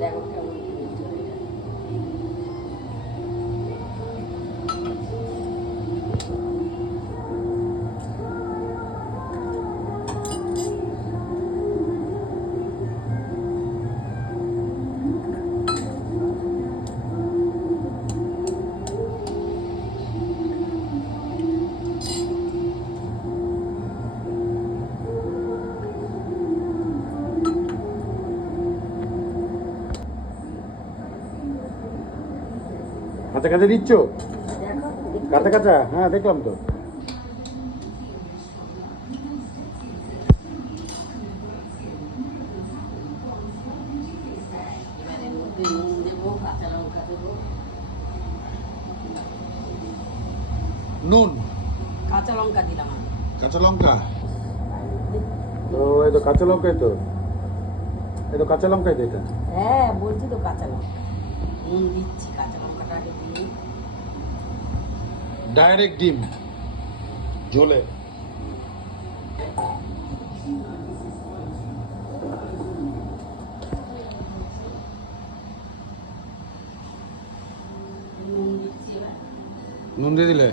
দেখো কেমন চলে যায়। কাঁচা কাঁচা দিচ্ছ? দেখো কাঁচা কাঁচা, হ্যাঁ দেখলাম তো। এবারে মধ্যে নুন দেবো, কাঁচা লঙ্কা দেবো। নুন, কাঁচা লঙ্কা দিলাম আমি। কাঁচা লঙ্কা। ও এই তো কাঁচা লঙ্কাই তো, এই তো কাঁচা লঙ্কাই তো এটা। হ্যাঁ বলছি তো কাঁচা লঙ্কা। নুন দিচ্ছি, কাঁচা লঙ্কাটা আগে দিই। ডাইরেক্ট ডিম ঝোলে। নুন দিচ্ছি এবার। নুন দিয়ে দিলে